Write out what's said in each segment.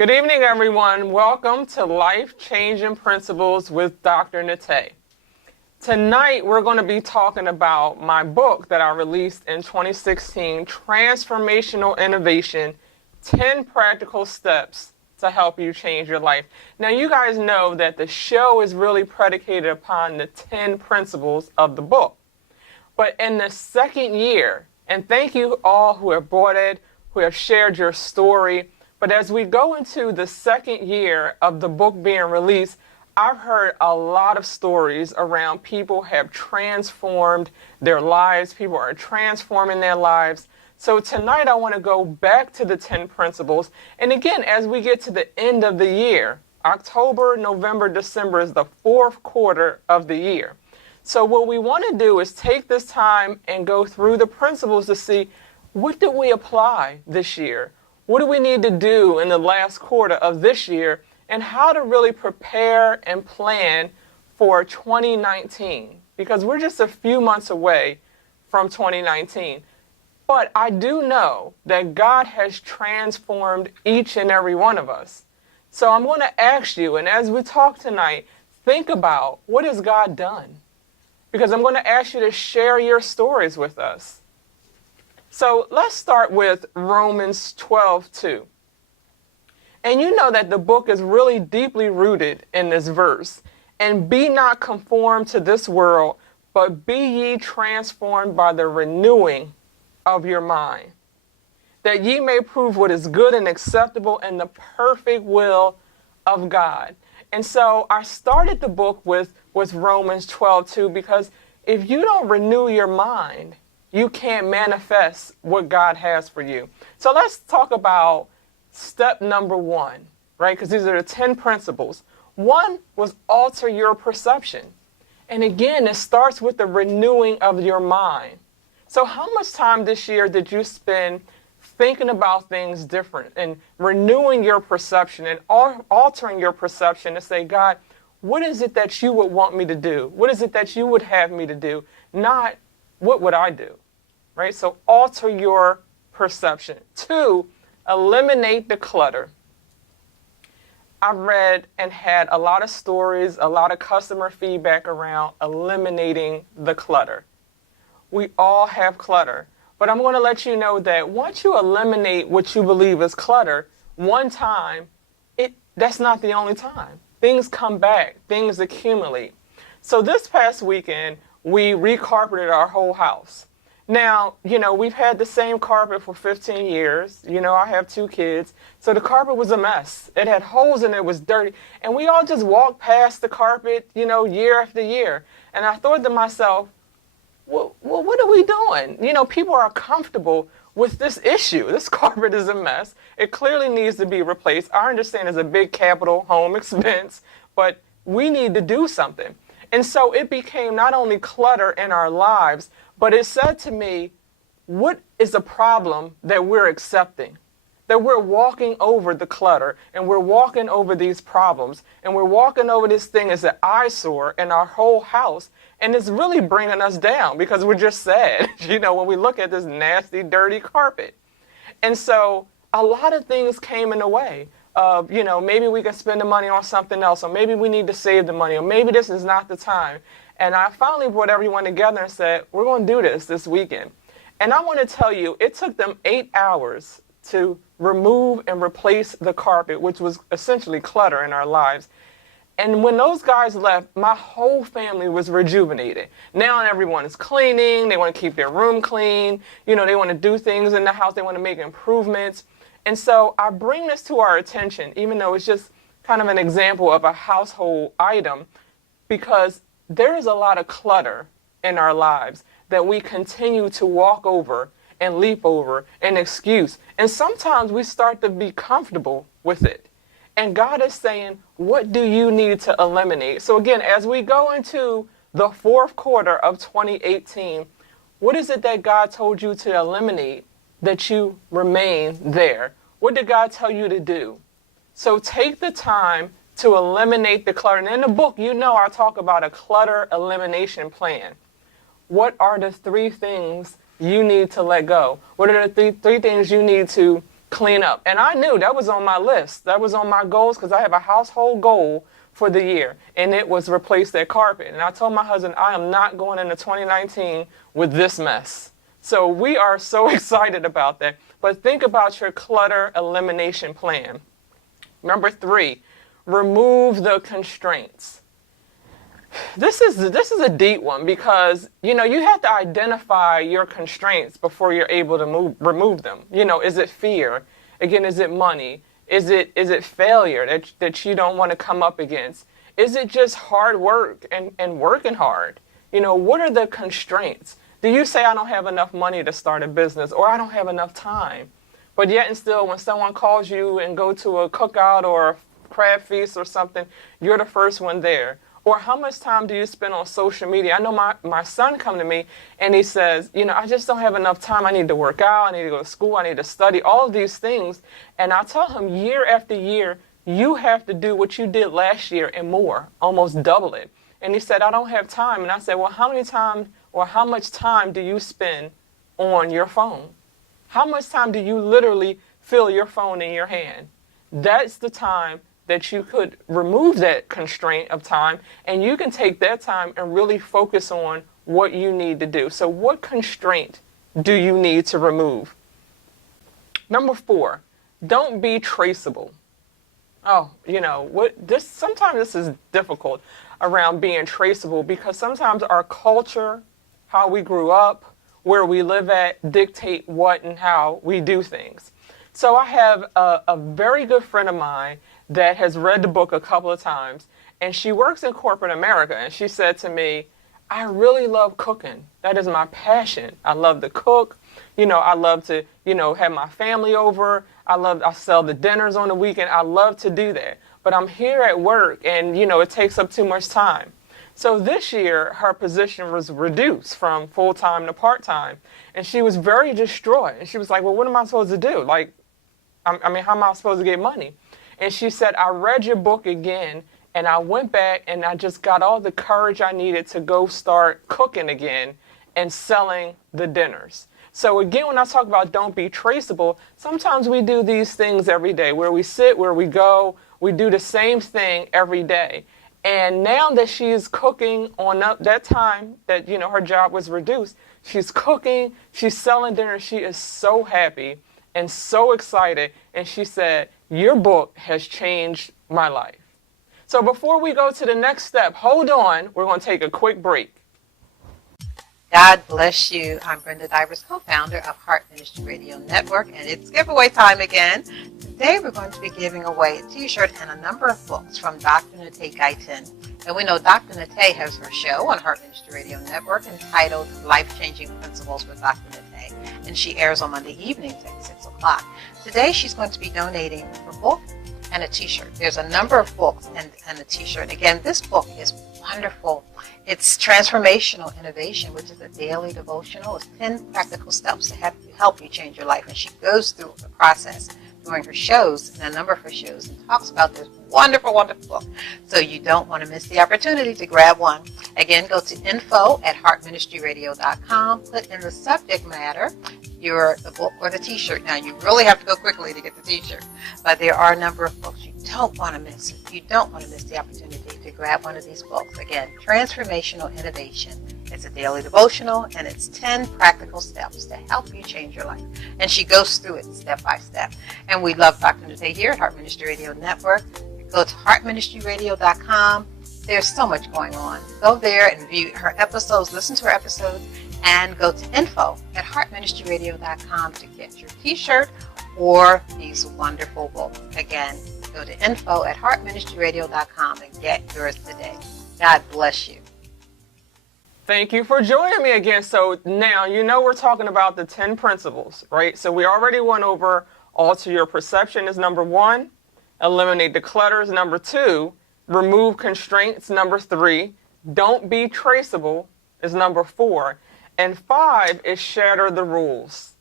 Good evening, everyone. Welcome to Life Changing Principles with Dr. Nat'e. Tonight, we're going to be talking about my book that I released in 2016, Transformational Innovation, 10 Practical Steps to Help You Change Your Life. Now, you guys know that the show is really predicated upon the 10 principles of the book. But in the second year, and thank you all who have bought it, who have shared your story, but as we go into the second year of the book being released, I've heard a lot of stories around people have transformed their lives. People are transforming their lives. So tonight I want to go back to the 10 principles. And again, as we get to the end of the year, October, November, December is the fourth quarter of the year. So what we want to do is take this time and go through the principles to see what did we apply this year? What do we need to do in the last quarter of this year, and how to really prepare and plan for 2019? Because we're just a few months away from 2019. But I do know that God has transformed each and every one of us. So I'm going to ask you, and as we talk tonight, think about what has God done? Because I'm going to ask you to share your stories with us. So let's start with Romans 12:2. And you know that the book is really deeply rooted in this verse. And be not conformed to this world, but be ye transformed by the renewing of your mind, that ye may prove what is good and acceptable and the perfect will of God. And so I started the book with Romans 12:2, because if you don't renew your mind, you can't manifest what God has for you. So let's talk about step number 1, right? Because these are the 10 principles. 1 was alter your perception. And again, it starts with the renewing of your mind. So how much time this year did you spend thinking about things different and renewing your perception and altering your perception to say, God, what is it that you would want me to do? What is it that you would have me to do? Not what would I do, right? So alter your perception. 2, eliminate the clutter. I've read and had a lot of stories, a lot of customer feedback around eliminating the clutter. We all have clutter, but I'm going to let you know that once you eliminate what you believe is clutter, one time, that's not the only time. Things come back, things accumulate. So this past weekend, we recarpeted our whole house. Now, we've had the same carpet for 15 years. I have 2 kids. So the carpet was a mess. It had holes in it, it was dirty. And we all just walked past the carpet, year after year. And I thought to myself, well, what are we doing? People are comfortable with this issue. This carpet is a mess. It clearly needs to be replaced. I understand it's a big capital home expense, but we need to do something. And so it became not only clutter in our lives, but it said to me, what is the problem that we're accepting? That we're walking over the clutter, and we're walking over these problems, and we're walking over this thing as an eyesore in our whole house, and it's really bringing us down because we're just sad, when we look at this nasty, dirty carpet. And so a lot of things came in the way of, maybe we can spend the money on something else, or maybe we need to save the money, or maybe this is not the time. And I finally brought everyone together and said, we're going to do this weekend. And I want to tell you, it took them 8 hours to remove and replace the carpet, which was essentially clutter in our lives. And when those guys left, my whole family was rejuvenated. Now everyone is cleaning. They want to keep their room clean. They want to do things in the house. They want to make improvements. And so I bring this to our attention, even though it's just kind of an example of a household item, because there is a lot of clutter in our lives that we continue to walk over and leap over and excuse. And sometimes we start to be comfortable with it. And God is saying, what do you need to eliminate? So again, as we go into the fourth quarter of 2018, what is it that God told you to eliminate that you remain there? What did God tell you to do? So take the time to eliminate the clutter. And in the book, I talk about a clutter elimination plan. What are the 3 things you need to let go? What are the three things you need to clean up. And I knew that was on my list. That was on my goals because I have a household goal for the year, and it was replace that carpet. And I told my husband, I am not going into 2019 with this mess. So we are so excited about that. But think about your clutter elimination plan. Number 3, remove the constraints. This is a deep one because, you have to identify your constraints before you're able to remove them. Is it fear? Again, is it money? Is it failure that you don't want to come up against? Is it just hard work and working hard? What are the constraints? Do you say, I don't have enough money to start a business, or I don't have enough time? But yet and still, when someone calls you and go to a cookout or a crab feast or something, you're the first one there. Or how much time do you spend on social media? I know my son come to me and he says, I just don't have enough time. I need to work out. I need to go to school. I need to study, all of these things. And I tell him year after year, you have to do what you did last year and more, almost double it. And he said, I don't have time. And I said, well, how much time do you spend on your phone? How much time do you literally feel your phone in your hand? That's the time that you could remove that constraint of time, and you can take that time and really focus on what you need to do. So what constraint do you need to remove? Number 4, don't be traceable. Sometimes this is difficult around being traceable because sometimes our culture, how we grew up, where we live at, dictate what and how we do things. So I have a very good friend of mine that has read the book a couple of times, and she works in corporate America, and she said to me, I really love cooking. That is my passion. I love to cook. I love to, have my family over. I sell the dinners on the weekend. I love to do that. But I'm here at work, and, it takes up too much time. So this year, her position was reduced from full-time to part-time, and she was very distraught. And she was like, well, what am I supposed to do? How am I supposed to get money? And she said, I read your book again, and I went back and I just got all the courage I needed to go start cooking again and selling the dinners. So again, when I talk about don't be traceable, sometimes we do these things every day, where we sit, where we go, we do the same thing every day. And now that she's cooking on that time that, her job was reduced, she's cooking, she's selling dinner, she is so happy and so excited. And she said, your book has changed my life. So before we go to the next step, hold on. We're going to take a quick break. God bless you. I'm Brenda Divers, co-founder of Heart Ministry Radio Network, and it's giveaway time again. Today we're going to be giving away a t-shirt and a number of books from Dr. Nat'e Guyton. And we know Dr. Nat'e has her show on Heart Ministry Radio Network entitled Life-Changing Principles with Dr. Nat'e, and she airs on Monday evenings at 6 o'clock. Today she's going to be donating her book and a t-shirt. There's a number of books and a t-shirt. Again, this book is wonderful. It's Transformational Innovation, which is a daily devotional. It's 10 practical steps to help you change your life. And she goes through the process during her shows, and a number of her shows, and talks about this wonderful, wonderful book. So you don't want to miss the opportunity to grab one. Again, go to info@heartministryradio.com. Put in the subject matter the book or the t-shirt. Now, you really have to go quickly to get the t-shirt, but there are a number of books. You don't want to miss it. You don't want to miss the opportunity to grab one of these books. Again, Transformational Innovation. It's a daily devotional, and it's 10 practical steps to help you change your life. And she goes through it step by step. And we love Dr. Nat'e here at Heart Ministry Radio Network. Go to heartministryradio.com. There's so much going on. Go there and view her episodes, listen to her episodes, and go to info@heartministryradio.com to get your t-shirt or these wonderful books. Again, go to info@heartministryradio.com and get yours today. God bless you. Thank you for joining me again. So now, we're talking about the 10 principles, right? So we already went over alter your perception is number 1, eliminate the clutter is number 2, remove constraints, number 3, don't be traceable is number 4, and 5 is shatter the rules.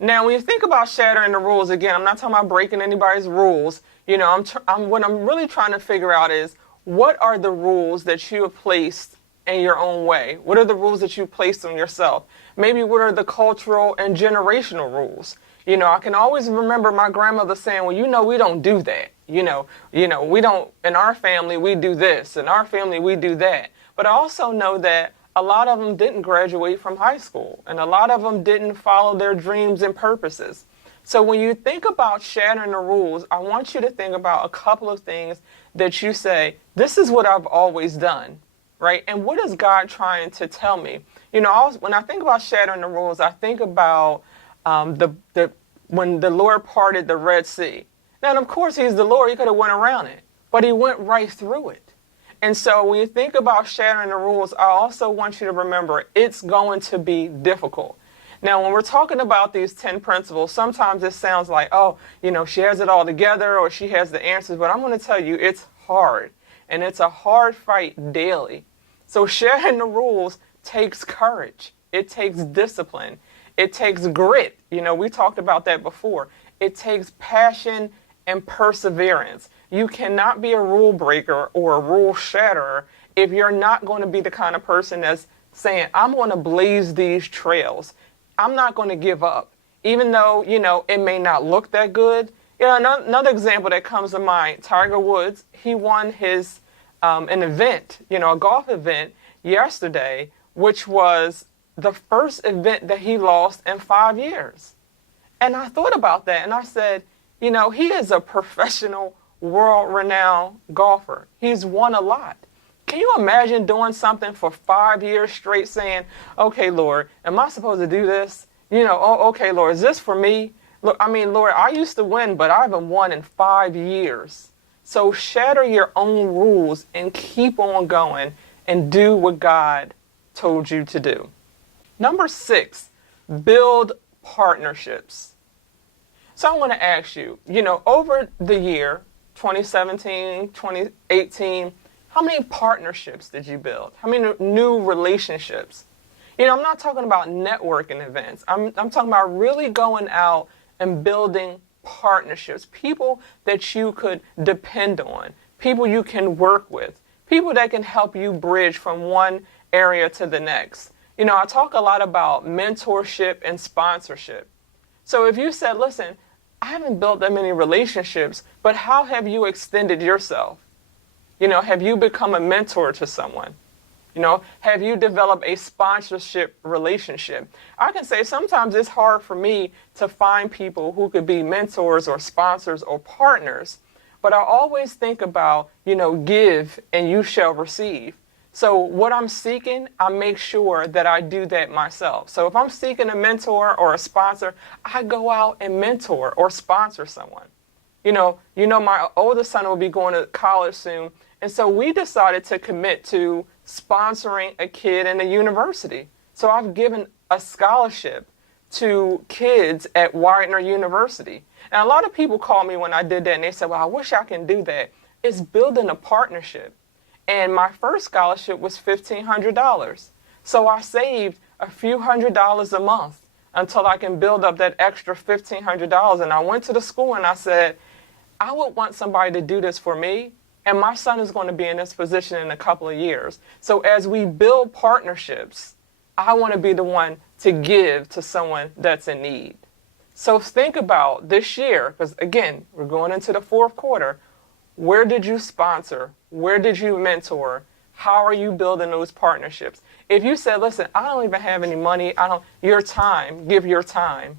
Now, when you think about shattering the rules, again, I'm not talking about breaking anybody's rules. What I'm really trying to figure out is, what are the rules that you have placed in your own way? What are the rules that you placed on yourself? Maybe what are the cultural and generational rules? I can always remember my grandmother saying, well, we don't do that. We don't, in our family, we do this. In our family, we do that. But I also know that a lot of them didn't graduate from high school, and a lot of them didn't follow their dreams and purposes. So when you think about shattering the rules, I want you to think about a couple of things that you say, this is what I've always done, right? And what is God trying to tell me? When I think about shattering the rules, I think about when the Lord parted the Red Sea. Now, of course, he's the Lord. He could have went around it, but he went right through it. And so when you think about shattering the rules, I also want you to remember it's going to be difficult. Now, when we're talking about these 10 principles, sometimes it sounds like, she has it all together or she has the answers. But I'm going to tell you, it's hard. And it's a hard fight daily. So sharing the rules takes courage. It takes discipline. It takes grit. We talked about that before. It takes passion and perseverance. You cannot be a rule breaker or a rule shatterer if you're not going to be the kind of person that's saying, I'm going to blaze these trails. I'm not going to give up. Even though, it may not look that good. Another example that comes to mind, Tiger Woods, he won his an event, a golf event yesterday, which was the first event that he lost in 5 years. And I thought about that and I said, he is a professional, world-renowned golfer. He's won a lot. Can you imagine doing something for 5 years straight saying, okay, Lord, am I supposed to do this? Okay, Lord, is this for me? Look, Lord, I used to win, but I haven't won in 5 years. So shatter your own rules and keep on going and do what God told you to do. Number 6, build partnerships. So I want to ask you, over the year, 2017, 2018, how many partnerships did you build? How many new relationships? I'm not talking about networking events. I'm talking about really going out and building partnerships, people that you could depend on, people you can work with, people that can help you bridge from one area to the next. I talk a lot about mentorship and sponsorship. So if you said, listen, I haven't built that many relationships, but how have you extended yourself? Have you become a mentor to someone? Have you developed a sponsorship relationship? I can say sometimes it's hard for me to find people who could be mentors or sponsors or partners, but I always think about, give and you shall receive. So what I'm seeking, I make sure that I do that myself. So if I'm seeking a mentor or a sponsor, I go out and mentor or sponsor someone. My oldest son will be going to college soon. And so we decided to commit to sponsoring a kid in a university. So I've given a scholarship to kids at Widener University. And a lot of people called me when I did that and they said, well, I wish I can do that. It's building a partnership. And my first scholarship was $1,500. So I saved a few $100s a month until I can build up that extra $1,500. And I went to the school and I said, I would want somebody to do this for me. And my son is going to be in this position in a couple of years. So as we build partnerships, I want to be the one to give to someone that's in need. So think about this year, because again, we're going into the fourth quarter. Where did you sponsor? Where did you mentor? How are you building those partnerships? If you said, listen, I don't even have any money, your time, give your time.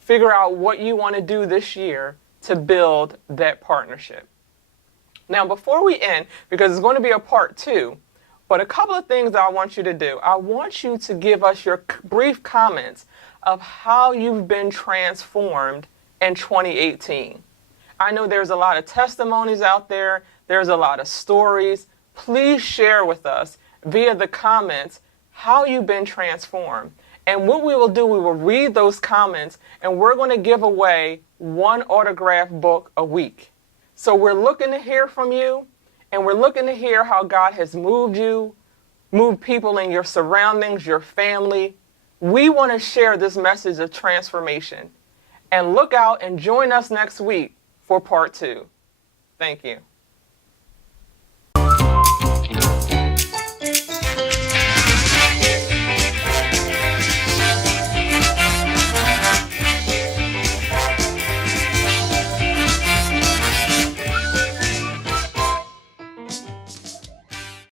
Figure out what you want to do this year to build that partnership. Now, before we end, because it's going to be a part 2, but a couple of things I want you to do. I want you to give us your brief comments of how you've been transformed in 2018. I know there's a lot of testimonies out there. There's a lot of stories. Please share with us via the comments how you've been transformed. And what we will do, we will read those comments, and we're going to give away one autograph book a week. So we're looking to hear from you, and we're looking to hear how God has moved you, moved people in your surroundings, your family. We want to share this message of transformation. And look out and join us next week for part 2. Thank you.